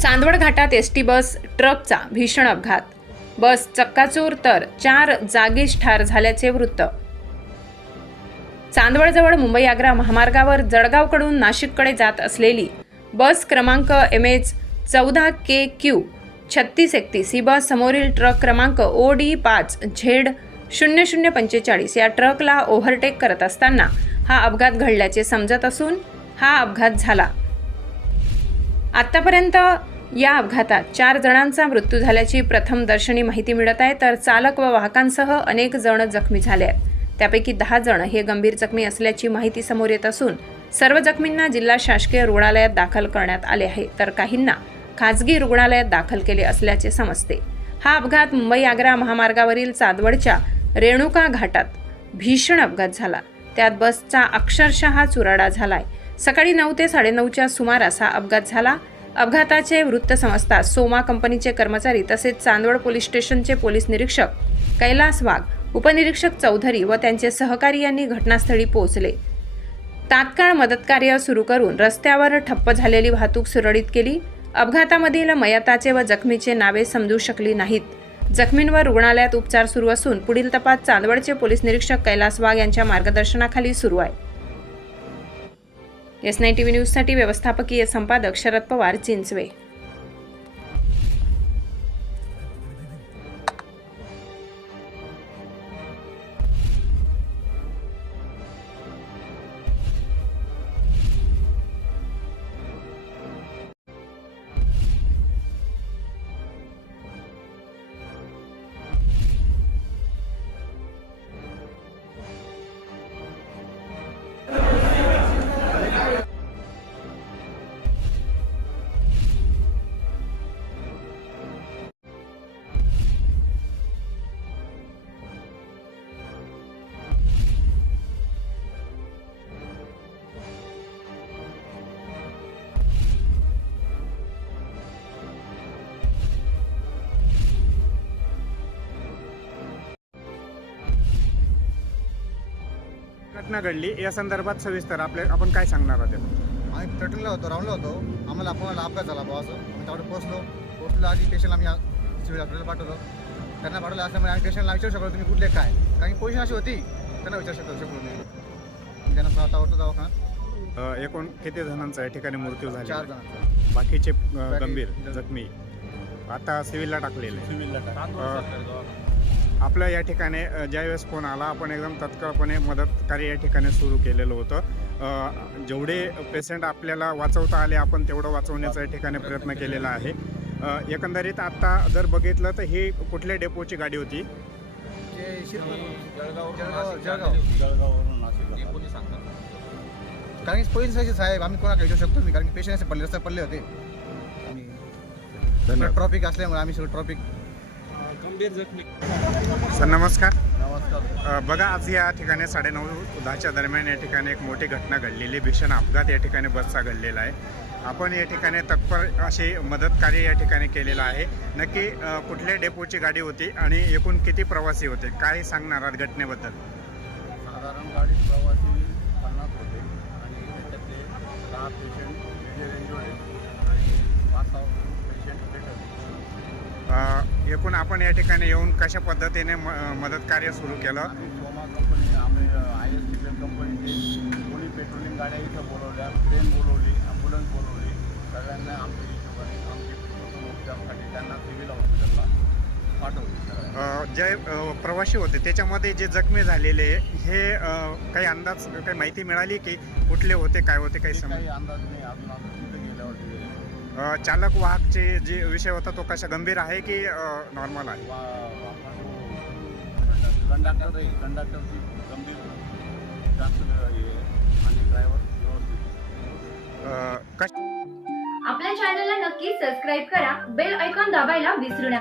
चांदवड घाटात S T bus ट्रकचा भीषण अपघात. बस चक्काचूर तर चार जागीच ठार झाल्याचे वृत्त. चांदवडजवळ मुंबई आग्रा महामार्गावर जळगावकडून नाशिककडे जात असलेली बस क्रमांक एम एच चौदा के क्यू छत्तीस एकतीस ही बस समोरील ट्रक क्रमांक ओ डी पाच झेड शून्य शून्य पंचेचाळीस या ट्रकला ओव्हरटेक करत असताना हा अपघात घडल्याचे समजत असून हा अपघात झाला. आत्तापर्यंत या अपघातात चार जणांचा मृत्यू झाल्याची प्रथमदर्शनी माहिती मिळत आहे. तर चालक व वाहकांसह अनेक जण जखमी झाले आहेत. त्यापैकी दहा जण हे गंभीर जखमी असल्याची माहिती समोर येत असून सर्व जखमींना जिल्हा शासकीय रुग्णालयात दाखल करण्यात आले आहे. तर काहींना खाजगी रुग्णालयात दाखल केले असल्याचे समजते. हा अपघात मुंबई आग्रा महामार्गावरील चांदवडच्या रेणुका घाटात भीषण अपघात झाला. त्यात बसचा अक्षरशः चुराडा झालाय. सकाळी नऊ ते साडेनऊच्या सुमारास हा अपघात झाला. अपघाताचे वृत्त समजताच सोमा कंपनीचे कर्मचारी तसेच चांदवड पोलीस स्टेशनचे पोलीस निरीक्षक कैलास वाघ उपनिरीक्षक चौधरी व त्यांचे सहकारी यांनी घटनास्थळी पोहोचले. तात्काळ मदतकार्य सुरू करून रस्त्यावर ठप्प झालेली वाहतूक सुरळीत केली. अपघातामधील मयताचे व जखमीचे नावे समजू शकली नाहीत. जखमींवर रुग्णालयात उपचार सुरू असून पुढील तपास चांदवडचे पोलीस निरीक्षक कैलास वाघ यांच्या मार्गदर्शनाखाली सुरू आहे. एस नाईन टी व्ही न्यूजसाठी व्यवस्थापकीय संपादक शरद पवार चिंचवे. घटना घडली या संदर्भात सविस्तर आपले आपण काय सांगणार आहोत आम्ही पेट्रोलला होतो राऊंडला होतो. आम्हाला आपण अपघात झाला बुवा असं. आम्ही त्याकडे पोहोचलो. पोहोचलो आधी पेशंट आम्ही सिव्हिल हॉस्पिटल पाठवलं. त्यांना पाठवलं असल्यामुळे आम्ही पेशंटला विचारू शकलो तुम्ही कुठले काय. कारण की पोझिशन अशी होती. त्यांना विचारू शकतो शकलो नाही. आणि त्यांना आता होतो दवाखाना. अ, एकूण किती जणांचा या ठिकाणी मृत्यू चार झाला जणांचा. बाकीचे अ, गंभीर जखमी. आता सिव्हिलला टाकलेले अ, आपलं या ठिकाणी ज्यावेळेस फोन आला आपण एकदम तत्काळपणे मदत कार्य या ठिकाणी सुरू केलेलं होतं. जेवढे पेशंट आपल्याला वाचवता आले आपण तेवढं वाचवण्याचा या ठिकाणी प्रयत्न केलेला आहे. एकंदरीत आता जर बघितलं तर ही कुठल्या डेपोची गाडी होती? जे शिरपूर जळगाव जळगाव. कारण की पोलीस स्टेशन साहेब आम्ही कोणाकडे विचारू शकतो नाही? कारण की पेशंट असे पडले रस्ते पडले होते. आणि धन्यवाद. ट्रॉफिक असल्यामुळे आम्ही सगळं ट्रॉफिक सर नमस्कार. नमस्कार. बघा आज या ठिकाणी साडेनऊ दहाच्या दरम्यान या ठिकाणी एक मोठी घटना घडलेली भीषण अपघात या ठिकाणी बसचा घडलेला आहे. आपण या ठिकाणी तत्पर अशी मदत कार्य या ठिकाणी केलेलं आहे. नक्की कुठल्या डेपोची गाडी होती आणि एकूण किती प्रवासी होते? काय सांगणार आहात घटनेबद्दल? साधारण गाडीत प्रवासी पन्नास होते. आणि त्याच्यातले दहा पेशंट आणि पाच एकूण आपण या ठिकाणी येऊन कशा पद्धतीने म मदत कार्य सुरू केलं? सोमा कंपनी आम्ही आय एस टी कंपनीचे कोणी पेट्रोलिंग गाड्या इथं बोलवल्या क्रेन बोलवली ॲम्ब्युलन्स बोलवली सगळ्यांना आमच्या हिशोबाने आमचे उपचारासाठी त्यांना सिव्हिल हॉस्पिटलला पाठवली. जे प्रवासी होते त्याच्यामध्ये जे जखमी झालेले हे काही अंदाज काही माहिती मिळाली की कुठले होते काय होते काही समज अंदाज नाही. अजून आम्ही तिथे गेल्यावर अ, चालक वाहकचे जे विषय होता तो कशा गंभीर आहे की नॉर्मल आहे? कंडक्टर आहे कंडक्टरची गंभीर जास्त हे आहे. आणि ड्रायव्हर व्यवस्थित. अ, कश आपल्या चॅनलला नक्की सबस्क्राईब करा. बेल ऐकॉन दाबायला विसरू नका.